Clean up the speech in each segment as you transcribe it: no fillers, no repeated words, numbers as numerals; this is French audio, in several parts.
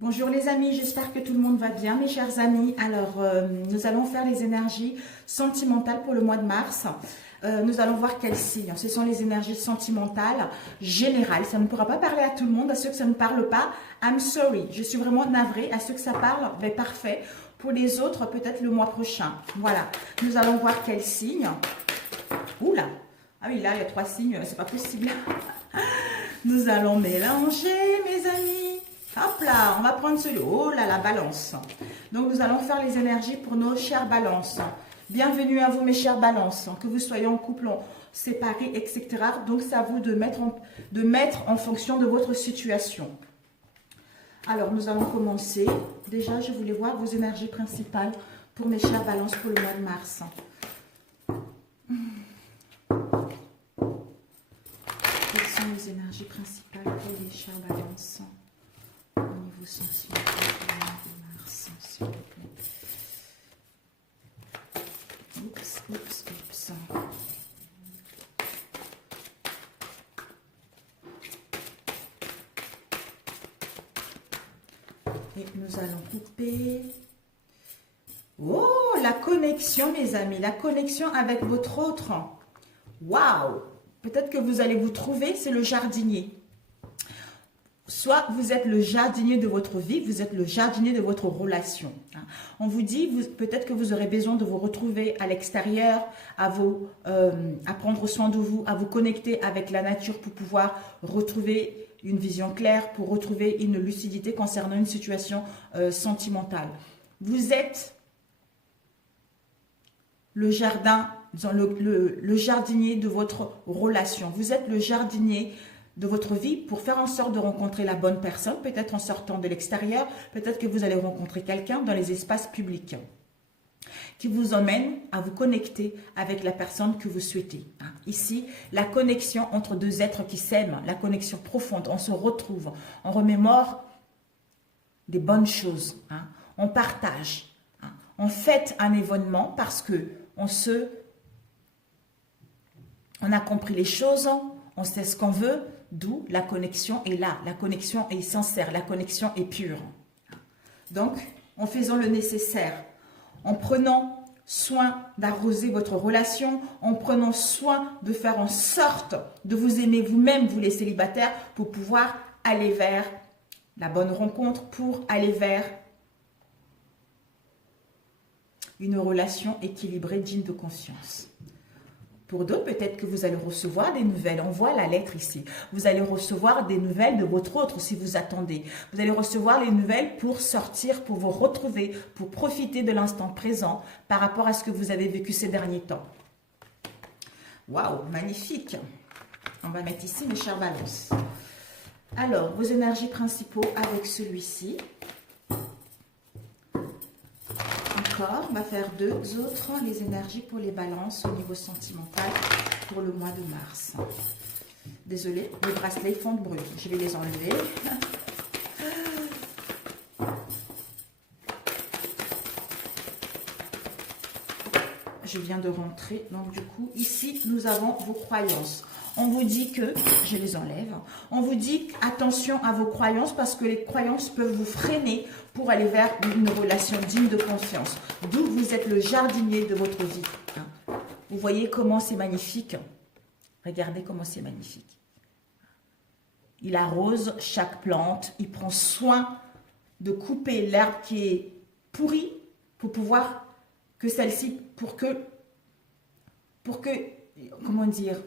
Bonjour les amis, j'espère que tout le monde va bien mes chers amis. Alors, nous allons faire les énergies sentimentales pour le mois de mars. Nous allons voir quels signes. Ce sont les énergies sentimentales générales. Ça ne pourra pas parler à tout le monde. À ceux que ça ne parle pas, I'm sorry. Je suis vraiment navrée. À ceux que ça parle, ben parfait. Pour les autres, peut-être le mois prochain. Voilà, nous allons voir quels signes. Oula, ah oui, là, il y a 3 signes, c'est pas possible. Nous allons mélanger, mes amis. Hop là, on va prendre celui. Oh là, la balance. Donc, nous allons faire les énergies pour nos chères balances. Bienvenue à vous, mes chères balances. Que vous soyez en couple, séparés, etc. Donc, c'est à vous de mettre en fonction de votre situation. Alors, nous allons commencer. Déjà, je voulais voir vos énergies principales pour mes chères balances pour le mois de mars. Quelles sont les énergies principales pour les chères balances au niveau sentimental pour le mois de mars, s'il vous plaît. Oups, oups, oups. Et nous allons couper. Oh, la connexion, mes amis, la connexion avec votre autre. Waouh! Peut-être que vous allez vous trouver, c'est le jardinier. Soit vous êtes le jardinier de votre vie, vous êtes le jardinier de votre relation. On vous dit, peut-être que vous aurez besoin de vous retrouver à l'extérieur, à prendre soin de vous, à vous connecter avec la nature pour pouvoir retrouver une vision claire, pour retrouver une lucidité concernant une situation sentimentale. Vous êtes le jardin, le jardinier de votre relation. Vous êtes le jardinier de votre vie pour faire en sorte de rencontrer la bonne personne, peut-être en sortant de l'extérieur, peut-être que vous allez rencontrer quelqu'un dans les espaces publics qui vous emmène à vous connecter avec la personne que vous souhaitez. Ici, la connexion entre deux êtres qui s'aiment, la connexion profonde, on se retrouve, on remémore des bonnes choses, on partage, on fête un événement parce que on a compris les choses, on sait ce qu'on veut, d'où la connexion est là. La connexion est sincère, la connexion est pure. Donc, en faisant le nécessaire, en prenant soin d'arroser votre relation, en prenant soin de faire en sorte de vous aimer vous-même, vous les célibataires, pour pouvoir aller vers la bonne rencontre, pour aller vers une relation équilibrée, digne de confiance. Pour d'autres, peut-être que vous allez recevoir des nouvelles. On voit la lettre ici. Vous allez recevoir des nouvelles de votre autre si vous attendez. Vous allez recevoir les nouvelles pour sortir, pour vous retrouver, pour profiter de l'instant présent par rapport à ce que vous avez vécu ces derniers temps. Waouh, magnifique. On va mettre ici mes chères balances. Alors, vos énergies principaux avec celui-ci. On va faire 2 autres, les énergies pour les balances au niveau sentimental pour le mois de mars. Désolée, les bracelets font de bruit. Je vais les enlever. Je viens de rentrer. Donc du coup, ici, nous avons vos croyances. On vous dit que, je les enlève, on vous dit attention à vos croyances parce que les croyances peuvent vous freiner pour aller vers une relation digne de confiance. D'où vous êtes le jardinier de votre vie. Vous voyez comment c'est magnifique. Regardez comment c'est magnifique. Il arrose chaque plante, il prend soin de couper l'herbe qui est pourrie pour pouvoir que celle-ci, pour que, comment dire,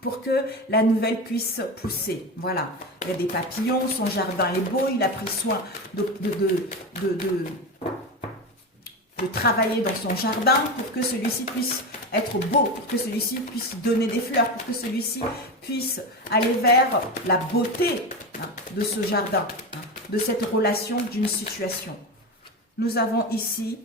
pour que la nouvelle puisse pousser. Voilà, il y a des papillons, son jardin est beau, il a pris soin de travailler dans son jardin pour que celui-ci puisse être beau, pour que celui-ci puisse donner des fleurs, pour que celui-ci puisse aller vers la beauté de ce jardin, de cette relation, d'une situation. Nous avons ici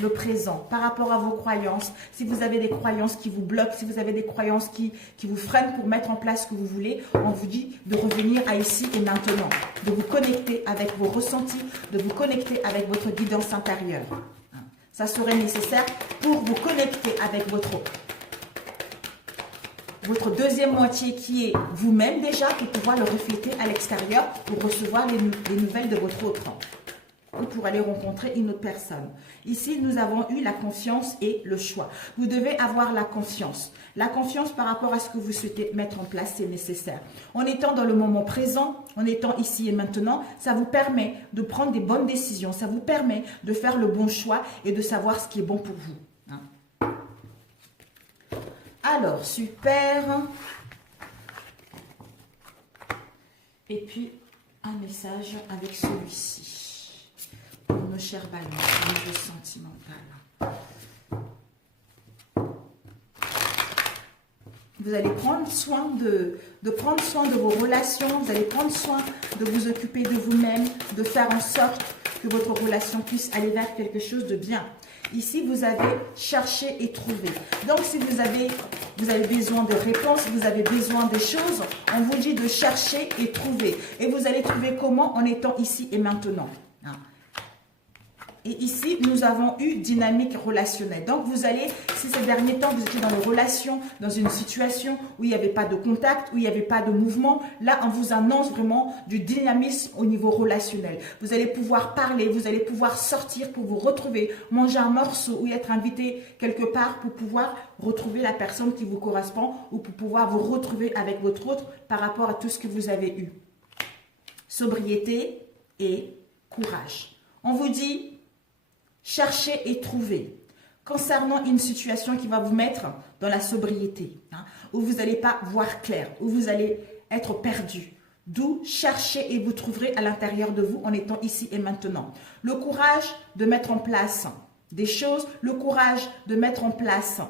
le présent, par rapport à vos croyances. Si vous avez des croyances qui vous bloquent, si vous avez des croyances qui vous freinent pour mettre en place ce que vous voulez, on vous dit de revenir à ici et maintenant, de vous connecter avec vos ressentis, de vous connecter avec votre guidance intérieure. Ça serait nécessaire pour vous connecter avec votre autre. votre deuxième moitié qui est vous-même déjà pour pouvoir le refléter à l'extérieur pour recevoir les nouvelles de votre autre ou pour aller rencontrer une autre personne. Ici, nous avons eu la confiance et le choix. Vous devez avoir la confiance. La confiance par rapport à ce que vous souhaitez mettre en place, c'est nécessaire. En étant dans le moment présent, en étant ici et maintenant, ça vous permet de prendre des bonnes décisions. Ça vous permet de faire le bon choix et de savoir ce qui est bon pour vous. Alors, super. Et puis, un message avec celui-ci. Pour nos chers balances, au niveau sentimental. Vous allez prendre soin prendre soin de vos relations, vous allez prendre soin de vous occuper de vous-même, de faire en sorte que votre relation puisse aller vers quelque chose de bien. Ici, vous avez cherché et trouvé. Donc, si vous avez besoin de réponses, vous avez besoin des choses, on vous dit de chercher et trouver. Et vous allez trouver comment? En étant ici et maintenant. Et ici, nous avons eu dynamique relationnelle. Donc, vous allez, si ces derniers temps, vous étiez dans une relation, dans une situation où il n'y avait pas de contact, où il n'y avait pas de mouvement, là, on vous annonce vraiment du dynamisme au niveau relationnel. Vous allez pouvoir parler, vous allez pouvoir sortir pour vous retrouver, manger un morceau ou être invité quelque part pour pouvoir retrouver la personne qui vous correspond ou pour pouvoir vous retrouver avec votre autre par rapport à tout ce que vous avez eu. Sobriété et courage. On vous dit... cherchez et trouvez. Concernant une situation qui va vous mettre dans la sobriété, où vous n'allez pas voir clair, où vous allez être perdu. D'où cherchez et vous trouverez à l'intérieur de vous en étant ici et maintenant. Le courage de mettre en place des choses, le courage de mettre en place,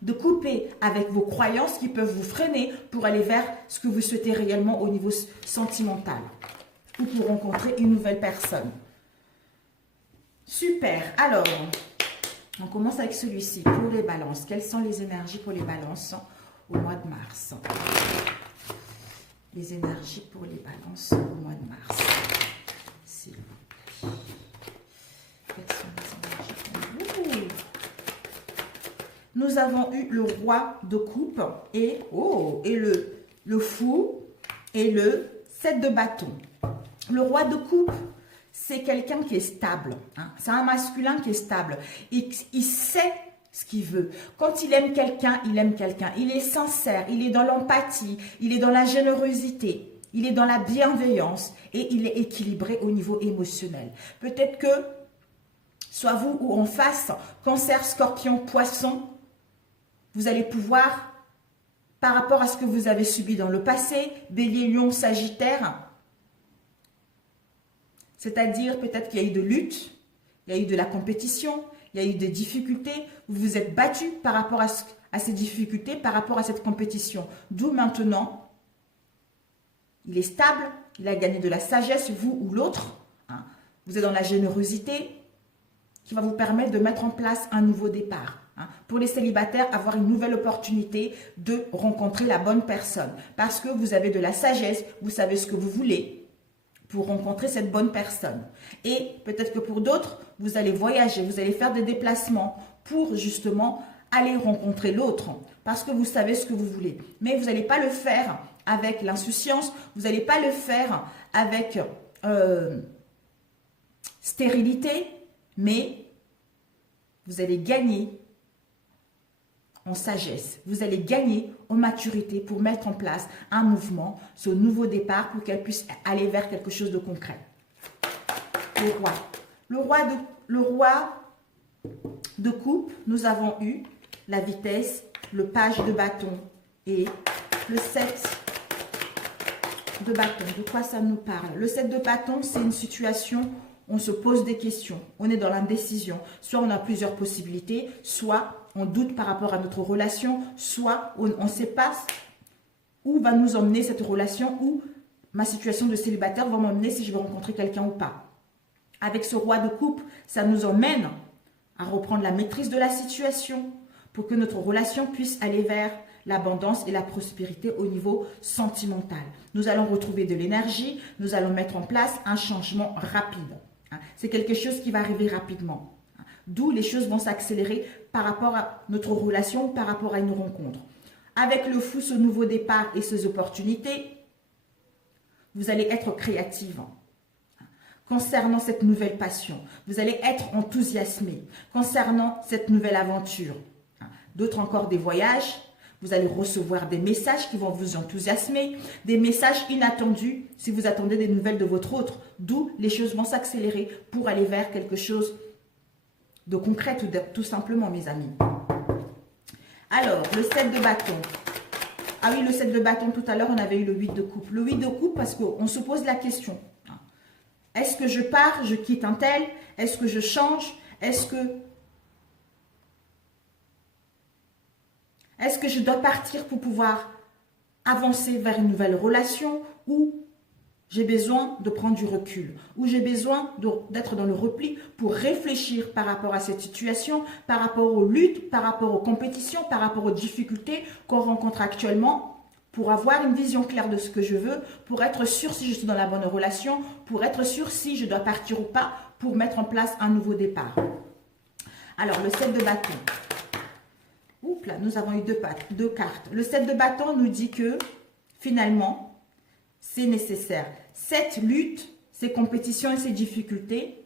de couper avec vos croyances qui peuvent vous freiner pour aller vers ce que vous souhaitez réellement au niveau sentimental ou pour rencontrer une nouvelle personne. Super. Alors, on commence avec celui-ci. Pour les balances, quelles sont les énergies pour les balances au mois de mars? Les énergies pour les balances au mois de mars. S'il vous plaît. Quelles sont les énergies pour vous? Nous avons eu le roi de coupe et le fou et le 7 de bâton. Le roi de coupe, c'est quelqu'un qui est stable. C'est un masculin qui est stable. Il sait ce qu'il veut. Quand il aime quelqu'un, il aime quelqu'un. Il est sincère, il est dans l'empathie, il est dans la générosité, il est dans la bienveillance et il est équilibré au niveau émotionnel. Peut-être que, soit vous ou en face, Cancer, Scorpion, Poisson, vous allez pouvoir, par rapport à ce que vous avez subi dans le passé, Bélier, Lion, Sagittaire, c'est-à-dire peut-être qu'il y a eu de lutte, il y a eu de la compétition, il y a eu des difficultés, vous vous êtes battu par rapport à ces difficultés, par rapport à cette compétition. D'où maintenant, il est stable, il a gagné de la sagesse, vous ou l'autre. Vous êtes dans la générosité qui va vous permettre de mettre en place un nouveau départ. Pour les célibataires, avoir une nouvelle opportunité de rencontrer la bonne personne. Parce que vous avez de la sagesse, vous savez ce que vous voulez pour rencontrer cette bonne personne. Et peut-être que pour d'autres, vous allez voyager, vous allez faire des déplacements pour justement aller rencontrer l'autre. Parce que vous savez ce que vous voulez. Mais vous n'allez pas le faire avec l'insouciance, vous n'allez pas le faire avec stérilité, mais vous allez gagner en sagesse. Vous allez gagner en maturité pour mettre en place un mouvement, ce nouveau départ pour qu'elle puisse aller vers quelque chose de concret. Le roi. Le roi de coupe, nous avons eu la vitesse, le page de bâton et le 7 de bâton. De quoi ça nous parle? Le 7 de bâton, c'est une situation où on se pose des questions. On est dans l'indécision. Soit on a plusieurs possibilités, soit on doute par rapport à notre relation, soit on ne sait pas où va nous emmener cette relation, où ma situation de célibataire va m'emmener si je vais rencontrer quelqu'un ou pas. Avec ce roi de coupe, ça nous emmène à reprendre la maîtrise de la situation pour que notre relation puisse aller vers l'abondance et la prospérité au niveau sentimental. Nous allons retrouver de l'énergie, nous allons mettre en place un changement rapide. C'est quelque chose qui va arriver rapidement. D'où les choses vont s'accélérer par rapport à notre relation, par rapport à une rencontre. avec le fou, ce nouveau départ et ces opportunités, vous allez être créative. Concernant cette nouvelle passion, vous allez être enthousiasmé. Concernant cette nouvelle aventure, d'autres encore des voyages, vous allez recevoir des messages qui vont vous enthousiasmer, des messages inattendus si vous attendez des nouvelles de votre autre, d'où les choses vont s'accélérer pour aller vers quelque chose de concret tout simplement, mes amis. Alors, le 7 de bâton. Ah oui, le 7 de bâton, tout à l'heure, on avait eu le 8 de coupe. Le 8 de coupe parce qu'on se pose la question. Est-ce que je pars, je quitte un tel? Est-ce que je change? Est-ce que je dois partir pour pouvoir avancer vers une nouvelle relation, ou j'ai besoin de prendre du recul, ou j'ai besoin d'être dans le repli pour réfléchir par rapport à cette situation, par rapport aux luttes, par rapport aux compétitions, par rapport aux difficultés qu'on rencontre actuellement, pour avoir une vision claire de ce que je veux, pour être sûr si je suis dans la bonne relation, pour être sûr si je dois partir ou pas, pour mettre en place un nouveau départ. Alors, le 7 de bâton. Oups là, nous avons eu deux cartes. Le 7 de bâton nous dit que, finalement, c'est nécessaire. Cette lutte, ces compétitions et ces difficultés,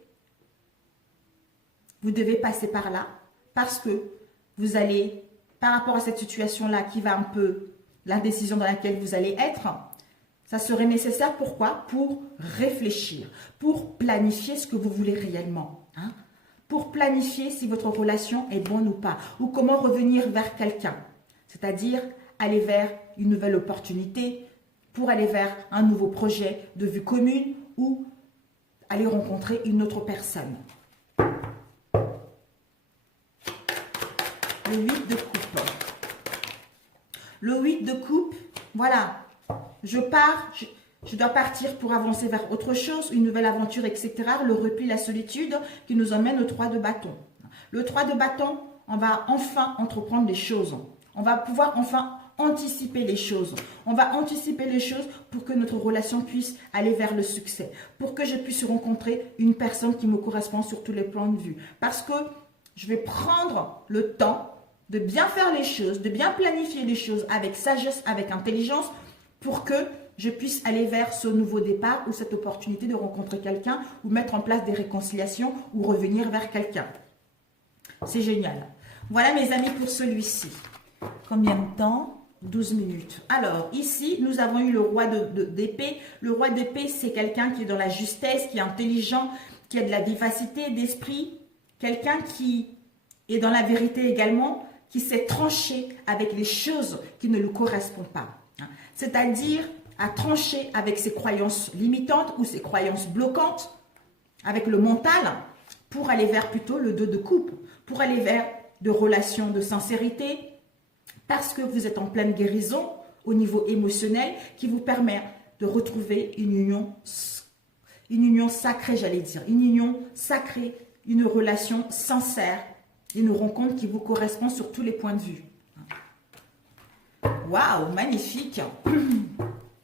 vous devez passer par là, parce que vous allez, par rapport à cette situation-là qui va un peu... l'indécision dans laquelle vous allez être, ça serait nécessaire. Pourquoi? Pour réfléchir, pour planifier ce que vous voulez réellement. Pour planifier si votre relation est bonne ou pas, ou comment revenir vers quelqu'un. C'est-à-dire aller vers une nouvelle opportunité, pour aller vers un nouveau projet de vue commune, ou aller rencontrer une autre personne. Le 8 de coupe. Le 8 de coupe, voilà, je pars, je dois partir pour avancer vers autre chose, une nouvelle aventure, etc. Le repli, la solitude qui nous emmène au 3 de bâton. Le 3 de bâton, on va enfin entreprendre des choses. On va pouvoir enfin anticiper les choses. On va anticiper les choses pour que notre relation puisse aller vers le succès. Pour que je puisse rencontrer une personne qui me correspond sur tous les plans de vue. Parce que je vais prendre le temps de bien faire les choses, de bien planifier les choses avec sagesse, avec intelligence, pour que je puisse aller vers ce nouveau départ ou cette opportunité de rencontrer quelqu'un, ou mettre en place des réconciliations, ou revenir vers quelqu'un. C'est génial. Voilà mes amis pour celui-ci. Combien de temps? 12 minutes. Alors ici, nous avons eu le roi d'épée. Le roi d'épée, c'est quelqu'un qui est dans la justesse, qui est intelligent, qui a de la vivacité d'esprit, quelqu'un qui est dans la vérité également, qui sait trancher avec les choses qui ne lui correspondent pas. C'est-à-dire à trancher avec ses croyances limitantes ou ses croyances bloquantes, avec le mental, pour aller vers plutôt le 2 de coupe, pour aller vers de relations de sincérité, parce que vous êtes en pleine guérison au niveau émotionnel qui vous permet de retrouver une union sacrée, j'allais dire, une union sacrée, une relation sincère, une rencontre qui vous correspond sur tous les points de vue. Waouh, magnifique.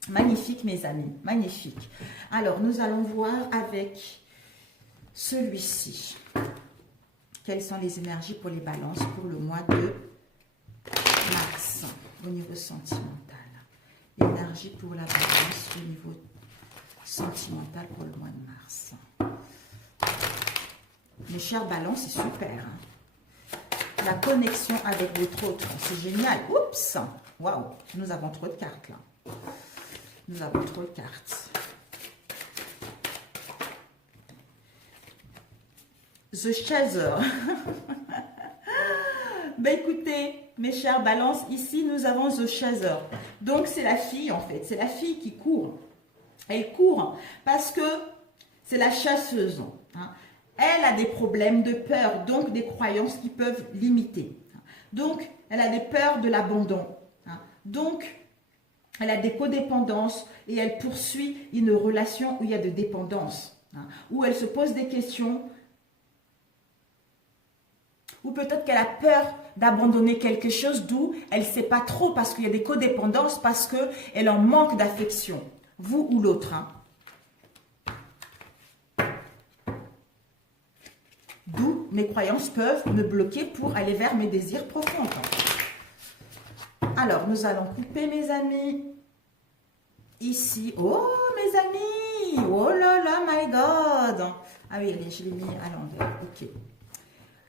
Magnifique, mes amis, magnifique. Alors, nous allons voir avec celui-ci. Quelles sont les énergies pour les balances pour le mois de mars au niveau sentimental? Énergie pour la balance au niveau sentimental pour le mois de mars. Mes chers balances, c'est super. La connexion avec votre autre, c'est génial. Oups, waouh, nous avons trop de cartes là. Nous avons trop de cartes. The Chaser. Ben écoutez, mes chers balances, ici nous avons The Chaser. Donc c'est la fille en fait, c'est la fille qui court. Elle court parce que c'est la chasseuse. Elle a des problèmes de peur, donc des croyances qui peuvent limiter. Donc elle a des peurs de l'abandon. Donc elle a des codépendances et elle poursuit une relation où il y a de dépendance. Où elle se pose des questions. Ou peut-être qu'elle a peur d'abandonner quelque chose d'où elle ne sait pas trop parce qu'il y a des codépendances, parce qu'elle en manque d'affection, vous ou l'autre. D'où mes croyances peuvent me bloquer pour aller vers mes désirs profonds. Alors, nous allons couper, mes amis. Ici. Oh, mes amis. Oh là là, my God. Ah oui, je l'ai mis à l'envers. Ok.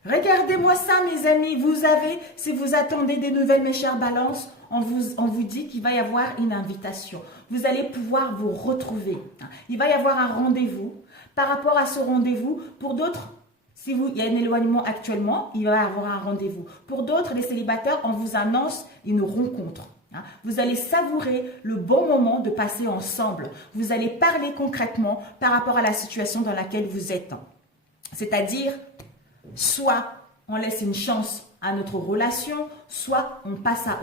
Regardez-moi ça, mes amis. Vous avez, si vous attendez des nouvelles, mes chers balances, on vous dit qu'il va y avoir une invitation. Vous allez pouvoir vous retrouver. Il va y avoir un rendez-vous. Par rapport à ce rendez-vous, pour d'autres, si il y a un éloignement actuellement, il va y avoir un rendez-vous. Pour d'autres, les célibataires, on vous annonce une rencontre. Vous allez savourer le bon moment de passer ensemble. Vous allez parler concrètement par rapport à la situation dans laquelle vous êtes. C'est-à-dire, soit on laisse une chance à notre relation, soit on passe à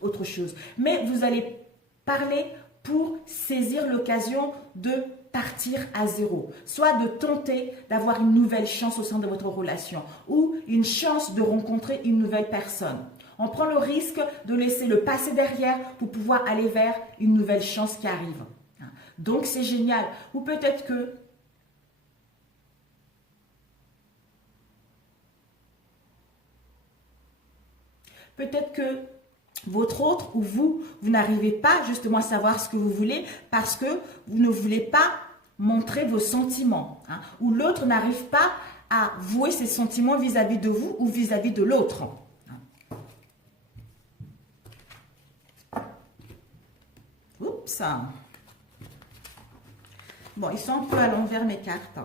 autre chose. Mais vous allez parler pour saisir l'occasion de partir à zéro, soit de tenter d'avoir une nouvelle chance au sein de votre relation ou une chance de rencontrer une nouvelle personne. On prend le risque de laisser le passé derrière pour pouvoir aller vers une nouvelle chance qui arrive. Donc c'est génial. Ou peut-être que votre autre ou vous n'arrivez pas justement à savoir ce que vous voulez parce que vous ne voulez pas montrer vos sentiments. Ou l'autre n'arrive pas à vouer ses sentiments vis-à-vis de vous ou vis-à-vis de l'autre. Oups. Bon, ils sont un peu à l'envers mes cartes.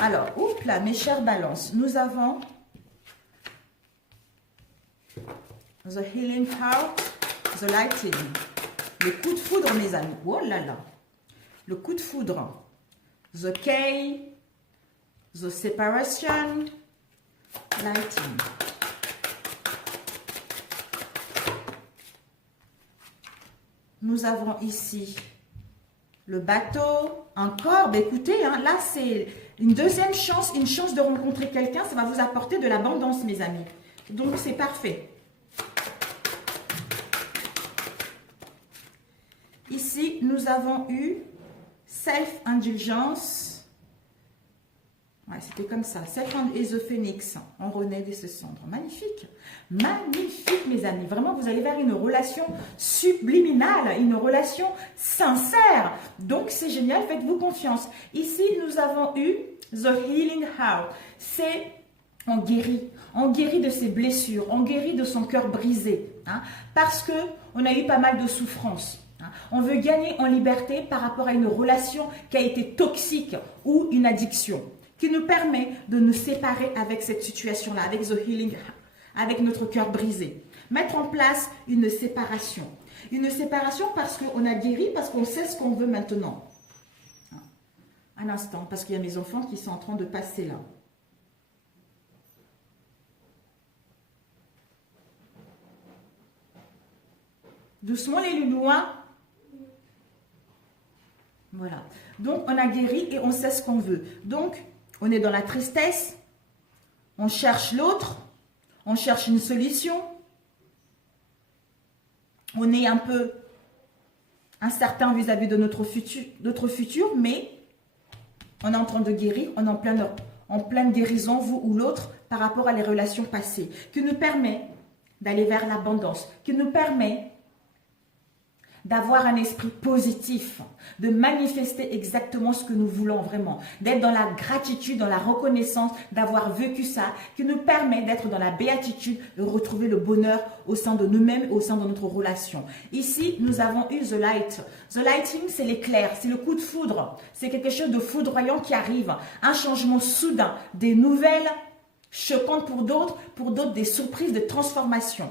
Alors, oups là, mes chères balances, nous avons The Healing Heart, The Lighting. Le coup de foudre, mes amis. Oh là là. Le coup de foudre. The Key, The Separation, Lighting. Nous avons ici le bateau. Encore, ben écoutez, là c'est une deuxième chance, une chance de rencontrer quelqu'un. Ça va vous apporter de l'abondance, mes amis. Donc c'est parfait. Ici, nous avons eu Self-Indulgence. Ouais, c'était comme ça. Et the Phoenix. On renaît de ce cendre. Magnifique. Magnifique, mes amis. Vraiment, vous allez vers une relation subliminale, une relation sincère. Donc, c'est génial. Faites-vous confiance. Ici, nous avons eu The Healing Heart. C'est on guérit de ses blessures, on guérit de son cœur brisé. Parce qu'on a eu pas mal de souffrances. On veut gagner en liberté par rapport à une relation qui a été toxique ou une addiction, qui nous permet de nous séparer avec cette situation-là, avec The Healing, avec notre cœur brisé. Mettre en place une séparation. Une séparation parce qu'on a guéri, parce qu'on sait ce qu'on veut maintenant. Un instant, parce qu'il y a mes enfants qui sont en train de passer là. Doucement les loulous, hein? Voilà. Donc, on a guéri et on sait ce qu'on veut. Donc, on est dans la tristesse. On cherche l'autre. On cherche une solution. On est un peu incertain vis-à-vis de notre futur, mais on est en train de guérir. On est en pleine guérison, vous ou l'autre, par rapport à les relations passées, qui nous permet d'aller vers l'abondance, qui nous permet d'avoir un esprit positif, de manifester exactement ce que nous voulons vraiment, d'être dans la gratitude, dans la reconnaissance, d'avoir vécu ça, qui nous permet d'être dans la béatitude, de retrouver le bonheur au sein de nous-mêmes et au sein de notre relation. Ici, nous avons eu The Light. The Lighting, c'est l'éclair, c'est le coup de foudre, c'est quelque chose de foudroyant qui arrive, un changement soudain, des nouvelles choquantes pour d'autres des surprises de transformation.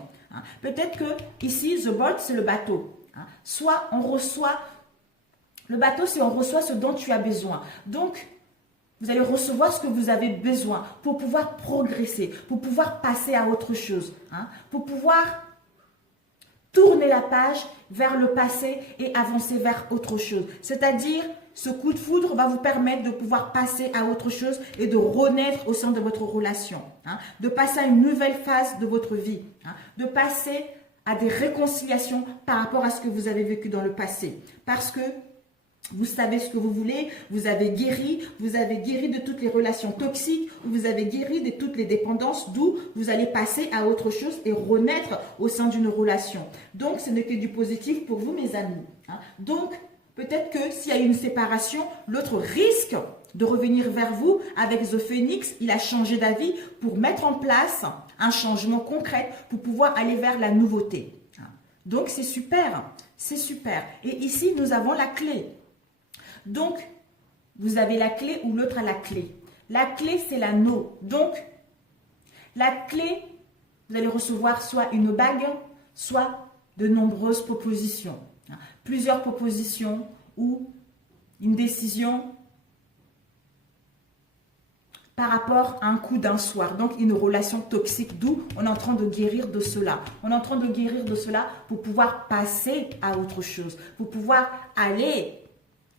Peut-être que ici, The Boat, c'est le bateau. Soit on reçoit, le bateau c'est on reçoit ce dont tu as besoin. Donc, vous allez recevoir ce que vous avez besoin pour pouvoir progresser, pour pouvoir passer à autre chose, pour pouvoir tourner la page vers le passé et avancer vers autre chose. C'est-à-dire, ce coup de foudre va vous permettre de pouvoir passer à autre chose et de renaître au sein de votre relation, de passer à une nouvelle phase de votre vie, de passer à des réconciliations par rapport à ce que vous avez vécu dans le passé. Parce que Vous savez ce que vous voulez, vous avez guéri de toutes les relations toxiques, vous avez guéri de toutes les dépendances, d'où vous allez passer à autre chose et renaître au sein d'une relation. Donc, ce n'est que du positif pour vous, mes amis. Donc, peut-être que s'il y a une séparation, l'autre risque de revenir vers vous avec The Phoenix. Il a changé d'avis pour mettre en place un changement concret pour pouvoir aller vers la nouveauté. Donc, c'est super, c'est super. Et ici, nous avons la clé. Donc, vous avez la clé ou l'autre a la clé. La clé, c'est l'anneau. Donc, la clé, vous allez recevoir soit une bague, soit de nombreuses propositions. Plusieurs propositions ou une décision par rapport à un coup d'un soir. Donc, une relation toxique, d'où on est en train de guérir de cela. On est en train de guérir de cela pour pouvoir passer à autre chose, pour pouvoir aller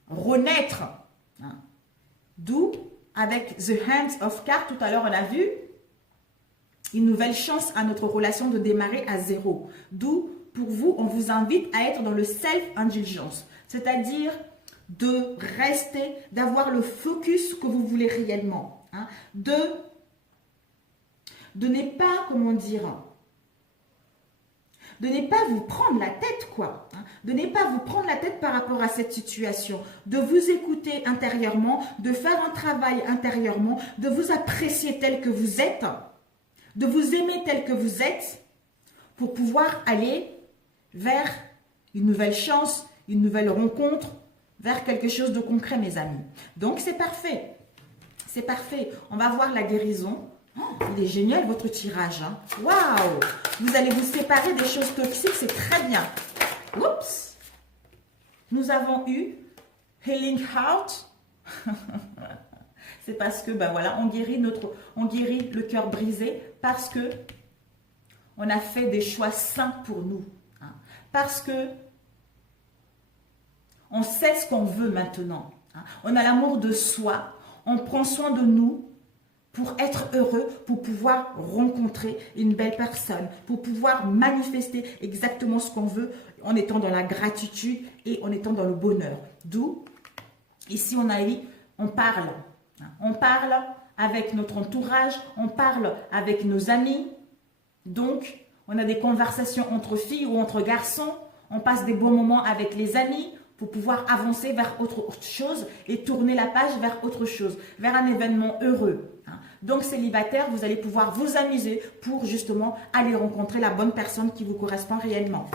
renaître. D'où, avec The Hands of Cards, tout à l'heure, on a vu une nouvelle chance à notre relation de démarrer à zéro. D'où, pour vous, on vous invite à être dans le self-indulgence, c'est-à-dire de rester, d'avoir le focus que vous voulez réellement. De ne pas, comment dire, de ne pas vous prendre la tête, quoi. De ne pas vous prendre la tête par rapport à cette situation. De vous écouter intérieurement, de faire un travail intérieurement, de vous apprécier tel que vous êtes, de vous aimer tel que vous êtes, pour pouvoir aller vers une nouvelle chance, une nouvelle rencontre, vers quelque chose de concret, mes amis. Donc, c'est parfait. C'est parfait. On va voir la guérison. Oh, il est génial votre tirage. Waouh! Vous allez vous séparer des choses toxiques, c'est très bien. Oups! Nous avons eu Healing Heart. C'est parce que, ben voilà, on guérit le cœur brisé parce que on a fait des choix sains pour nous. Parce que on sait ce qu'on veut maintenant. On a l'amour de soi. On prend soin de nous pour être heureux, pour pouvoir rencontrer une belle personne, pour pouvoir manifester exactement ce qu'on veut en étant dans la gratitude et en étant dans le bonheur. D'où, ici on parle. On parle avec notre entourage, on parle avec nos amis. Donc, on a des conversations entre filles ou entre garçons. On passe des bons moments avec les amis pour pouvoir avancer vers autre chose et tourner la page vers autre chose, vers un événement heureux. Donc, célibataire, vous allez pouvoir vous amuser pour justement aller rencontrer la bonne personne qui vous correspond réellement.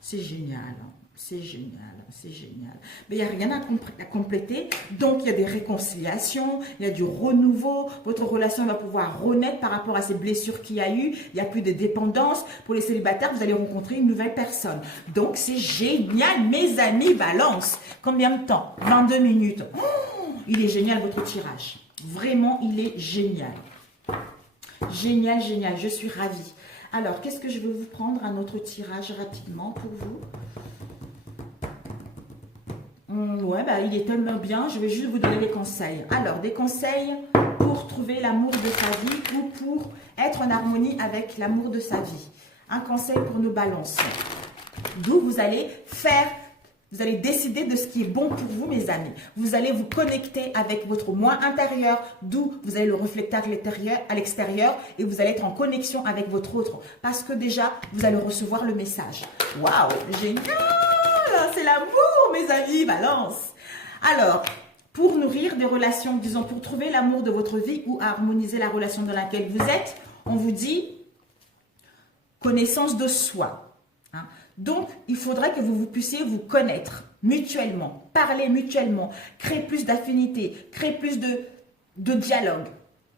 C'est génial, c'est génial, c'est génial. Mais il n'y a rien à compléter. Donc, il y a des réconciliations, il y a du renouveau. Votre relation va pouvoir renaître par rapport à ces blessures qu'il y a eu. Il n'y a plus de dépendance. Pour les célibataires, vous allez rencontrer une nouvelle personne. Donc, c'est génial, mes amis Balance. Combien de temps? 22 minutes. Oh, il est génial, votre tirage. Vraiment, il est génial. Génial, génial. Je suis ravie. Alors, qu'est-ce que je vais vous prendre un autre tirage rapidement pour vous? Ouais, bah, il est tellement bien. Je vais juste vous donner des conseils. Alors, des conseils pour trouver l'amour de sa vie ou pour être en harmonie avec l'amour de sa vie. Un conseil pour nos balances. D'où vous allez faire... Vous allez décider de ce qui est bon pour vous, mes amis. Vous allez vous connecter avec votre moi intérieur, d'où vous allez le refléter à l'extérieur et vous allez être en connexion avec votre autre. Parce que déjà, vous allez recevoir le message. Waouh, génial! C'est l'amour, mes amis, Balance. Alors, pour nourrir des relations, disons, pour trouver l'amour de votre vie ou harmoniser la relation dans laquelle vous êtes, on vous dit connaissance de soi. Donc, il faudrait que vous puissiez vous connaître mutuellement, parler mutuellement, créer plus d'affinité, créer plus de dialogue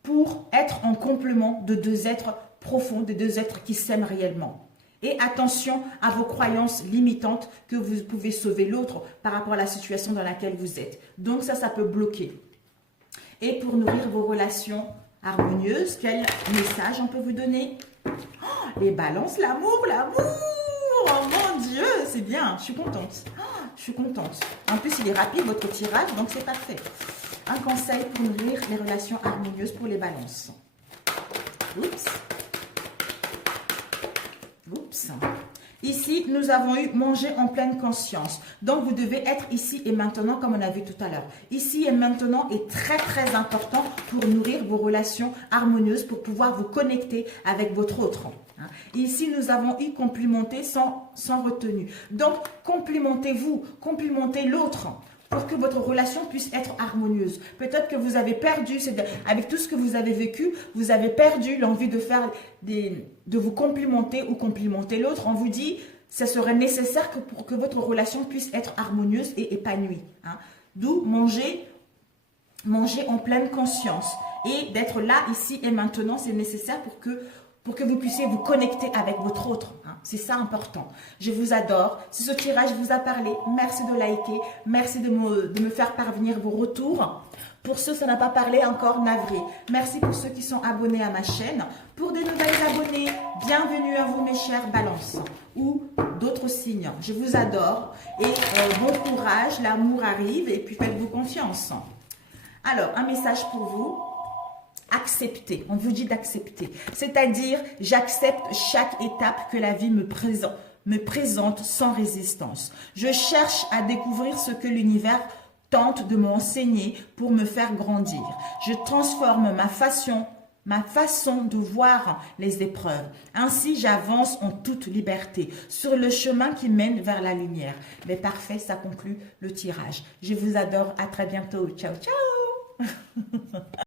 pour être en complément de deux êtres profonds, de deux êtres qui s'aiment réellement. Et attention à vos croyances limitantes que vous pouvez sauver l'autre par rapport à la situation dans laquelle vous êtes. Donc ça peut bloquer. Et pour nourrir vos relations harmonieuses, quel message on peut vous donner? Oh, les balances, l'amour, l'amour! Oh mon Dieu, c'est bien, je suis contente. Oh, je suis contente. En plus, il est rapide, votre tirage, donc c'est parfait. Un conseil pour nourrir les relations harmonieuses pour les balances. Oups. Oups. Ici, nous avons eu manger en pleine conscience. Donc, vous devez être ici et maintenant, comme on a vu tout à l'heure. Ici et maintenant est très, très important pour nourrir vos relations harmonieuses, pour pouvoir vous connecter avec votre autre. Ici, nous avons eu complimenter sans retenue. Donc, complimentez-vous, complimentez l'autre pour que votre relation puisse être harmonieuse. Peut-être que vous avez perdu, avec tout ce que vous avez vécu, vous avez perdu l'envie de faire de vous complimenter ou complimenter l'autre. On vous dit, ça serait nécessaire pour que votre relation puisse être harmonieuse et épanouie. D'où manger en pleine conscience. Et d'être là, ici et maintenant, c'est nécessaire pour que vous puissiez vous connecter avec votre autre. C'est ça important. Je vous adore. Si ce tirage vous a parlé, merci de liker. Merci de me faire parvenir vos retours. Pour ceux, ça n'a pas parlé, encore navré. Merci pour ceux qui sont abonnés à ma chaîne. Pour des nouvelles abonnés, bienvenue à vous mes chers balances ou d'autres signes. Je vous adore et bon courage, l'amour arrive et puis faites-vous confiance. Alors, un message pour vous. Accepter, on vous dit d'accepter, c'est-à-dire j'accepte chaque étape que la vie me présente sans résistance. Je cherche à découvrir ce que l'univers tente de m'enseigner pour me faire grandir. Je transforme ma façon de voir les épreuves. Ainsi, j'avance en toute liberté sur le chemin qui mène vers la lumière. Mais parfait, ça conclut le tirage. Je vous adore, à très bientôt. Ciao, ciao.